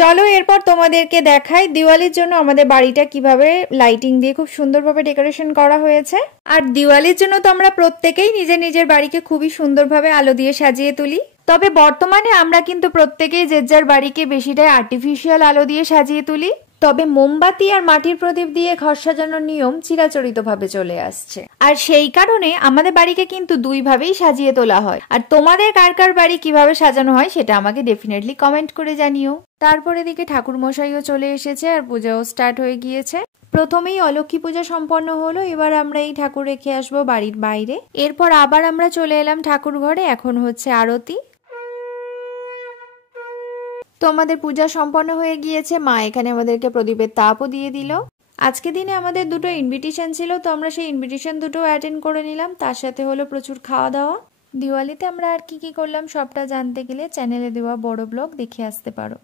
চলো এরপর তোমাদেরকে দেখাই দিওয়ালির জন্য আমাদের বাড়িটা কিভাবে লাইটিং দিয়ে খুব সুন্দরভাবে ডেকোরেশন করা হয়েছে। আর দিওয়ালির জন্য তো আমরা প্রত্যেকেই নিজের নিজের বাড়িকে খুবই সুন্দরভাবে আলো দিয়ে সাজিয়ে তুলি। তবে বর্তমানে আমরা কিন্তু প্রত্যেকেই যে যার বাড়িকে বেশিটাই আর্টিফিশিয়াল আলো দিয়ে সাজিয়ে তুলি। তবে মোমবাতি আর মাটির প্রদীপ দিয়ে ঘর সাজানোর নিয়ম চিরাচরিতভাবে চলে আসছে, আর সেই কারণে আমাদের বাড়িকে কিন্তু দুইভাবেই সাজিয়ে তোলা হয়। আর তোমাদের কার কার বাড়ি কিভাবে সাজানো হয় সেটা আমাকে ডেফিনেটলি কমেন্ট করে জানিও। তারপর এদিকে ঠাকুর মশাইও চলে এসেছে আর পূজাও স্টার্ট হয়ে গিয়েছে। প্রথমেই অলক্ষ্মী পূজা সম্পন্ন হলো, এবার আমরা এই ঠাকুর রেখে আসবো বাড়ির বাইরে। এরপর আবার আমরা চলে এলাম ঠাকুর ঘরে, এখন হচ্ছে আরতি। তো আমাদের পূজা সম্পন্ন হয়ে গিয়েছে, মা এখানে আমাদেরকে প্রদীপের তাপও দিয়ে দিল। আজকে দিনে আমাদের দুটো ইনভিটেশন ছিল, তো আমরা সেই ইনভিটেশন দুটো অ্যাটেন্ড করে নিলাম, তার সাথে হলো প্রচুর খাওয়া দাওয়া। দিওয়ালিতে আমরা আর কি কি করলাম সবটা জানতে গেলে চ্যানেলে দেওয়া বড় ব্লগ দেখে আসতে পারো।